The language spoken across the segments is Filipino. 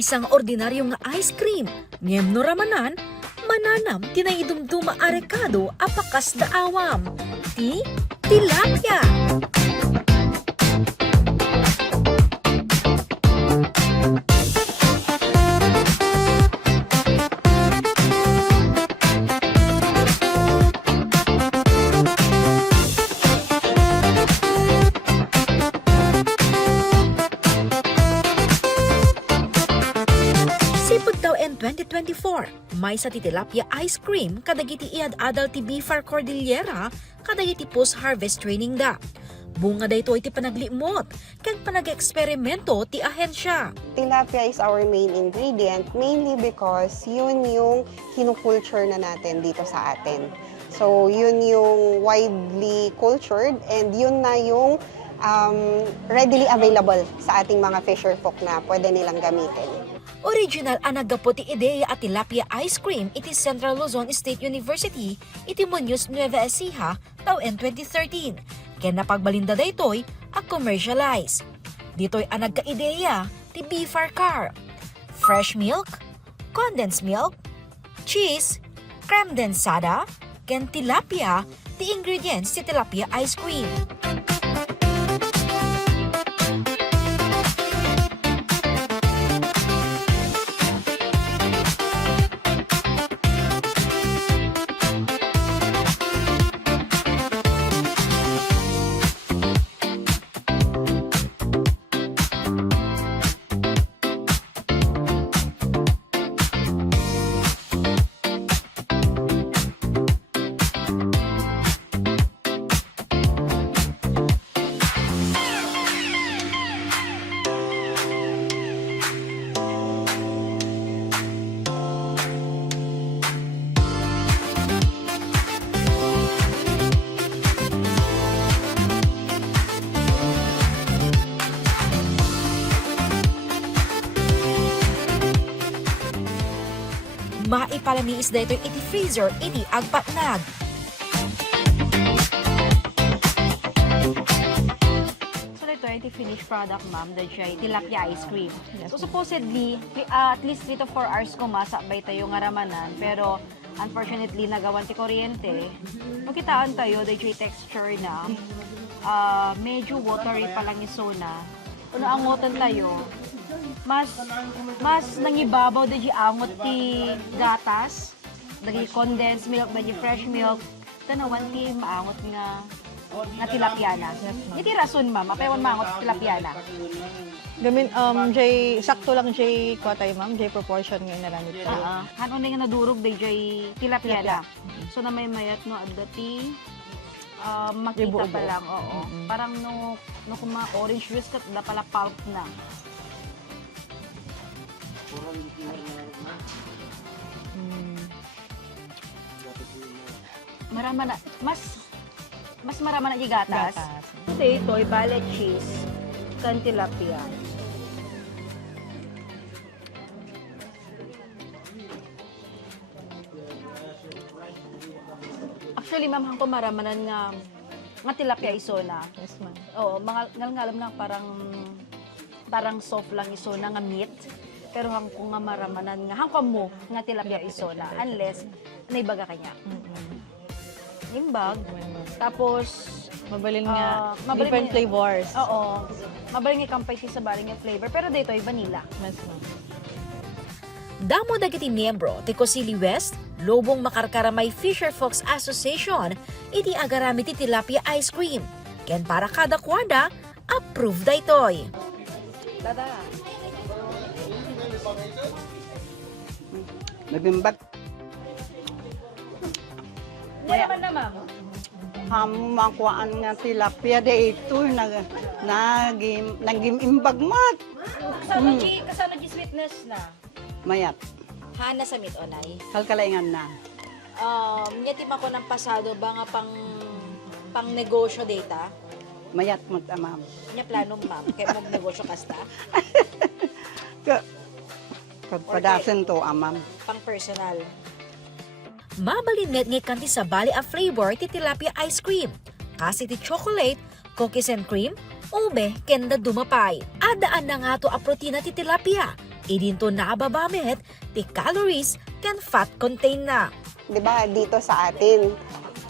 Maysang ordinaryo nga ice cream, ngem no ramanan, mananam tinaidumduma arekado apakas da awam. Tilapia. Sipod daw en 2024, may sa titilapia ice cream kadagiti iad adal ti Bifar Cordillera kadagiti post-harvest training da. Bunga da ito iti panaglimot, kag panag-eksperimento ti ahensya. Tilapia is our main ingredient mainly because yun yung kinukulture na natin dito sa atin. So yun yung widely cultured and yun na yung readily available sa ating mga fisher folk na pwede nilang gamitin. Original ang naggapo ti ideya at tilapia ice cream iti Central Luzon State University iti Muñoz Nueva Ecija taon 2013. Kaya napagbalinda da ito'y a-commercialize. Dito'y ang nagka-ideya ti Bifar Car. Fresh milk, condensed milk, cheese, creme densada, ken tilapia ti ingredients ti tilapia ice cream. Maipalamiis da ito iti freezer iti agpatnag. So ito ay iti finished product, ma'am, that siya tilapia ice cream. So supposedly, at least 3 to 4 hours kumasabay tayo nga ramanan, pero unfortunately nagawan ti kuryente. Makitaan tayo, da siya texture na, medyo watery pa lang iso na. Ano ang motan tayo, mas nangibabaw da di angot ti gatas, dagi condensed milk, dagi fresh milk, tanawan ti maangot nga tilapiana. Iti rason, ma'am, apayawan maangot tilapiana. Gamin, jay, sakto lang jay kwatay, ma'am, jay proportion ngayon na lang ito. Ano na nga nadurog da jay tilapiana. So na may mayat no adda ti makita pa lang, oo. Parang no kuma orange juice kat da pala pulp na. Marama na, mas marama na di gatas. Kasi ito ay ballet cheese, kan tilapia. Actually, ma'am, hangko maramanan nga tilapia iso na. Yes, ma'am. Oo, ngalam na parang soft lang iso na nga meat. Pero hangko nga maramanan nga, hangko mo nga tilapia iso na. Unless, naibaga kanya. Imbag. Tapos, Mabalin nga, mabalin different nga- flavors. oo, mabaling nga kampay sa baling nga flavor. Pero dito ay vanilla. Yes, ma'am. Damo dagiti miyembro ti Cosili West, Lobong Makarkaramay Fisher Folks Association, iti agarami ti tilapia ice cream. Ken para kada kwada, approve da itoy. Dada. Nabimbag. Hindi naman na, ma'am. Makuhaan nga tilapia de ito nagim-imbag mat. Kasano di sweetness na. Mayat, Hana sa mit onay. kalkalaingan na. Nyatim ako ng pasado ba nga pang negosyo data? Mayat mo ma'am. Nya plano ma'am, kaya mag-negosyo kasta? Padasan to amam. Pang personal. Mabalinet nga kanti sa bali a flavor ti tilapia ice cream. Kasi ti chocolate, cookies and cream, ube, kenda dumapay. Adaan na nga to a protina ti tilapia. Idinto nababamit, ti calories can fat contain na. 'Di ba dito sa atin,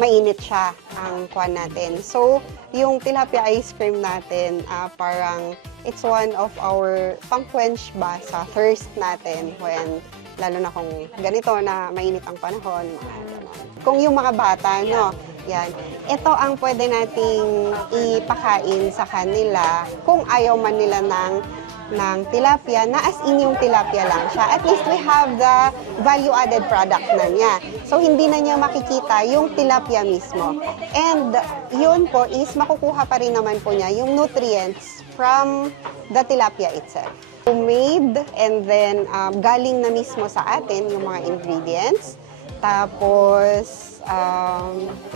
mainit siya ang kuwan natin. So, yung tilapia ice cream natin, parang it's one of our pang-quench ba sa thirst natin when lalo na kung ganito na mainit ang panahon. Mga ganon. Kung yung mga bata, no, yan. Ito ang pwede nating ipakain sa kanila kung ayaw man nila ng tilapia, na as in yung tilapia lang siya. At least we have the value-added product na niya. So, hindi na niya makikita yung tilapia mismo. And yun po is makukuha pa rin naman po niya yung nutrients from the tilapia itself. Made and then galing na mismo sa atin yung mga ingredients. Tapos,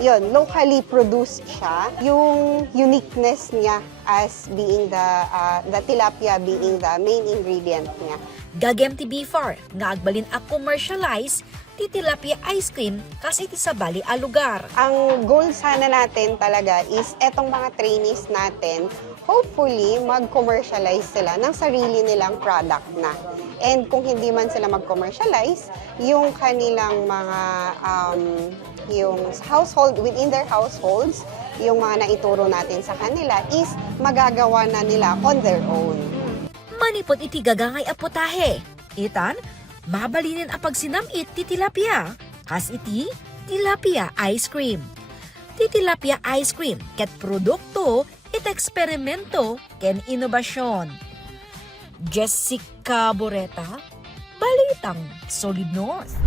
yun, locally produced siya. Yung uniqueness niya as being the tilapia being the main ingredient niya. Gagem ti Bifar, nga agbalin a commercialize ti tilapia ice cream kasi ti sa bali a lugar. Ang goal sana natin talaga is etong mga trainees natin, hopefully mag-commercialize sila ng sarili nilang product na. And kung hindi man sila mag-commercialize, yung kanilang mga yung household, within their households, yung mga naituro natin sa kanila is magagawa na nila on their own. Manipot iti gagangay a putahe. Itan, mabalinin a pagsinamit ti tilapia. Kas iti tilapia ice cream. Ti tilapia ice cream ket produkto it eksperimento ken inobasyon. Jessica Boreta, Balitang Solid North.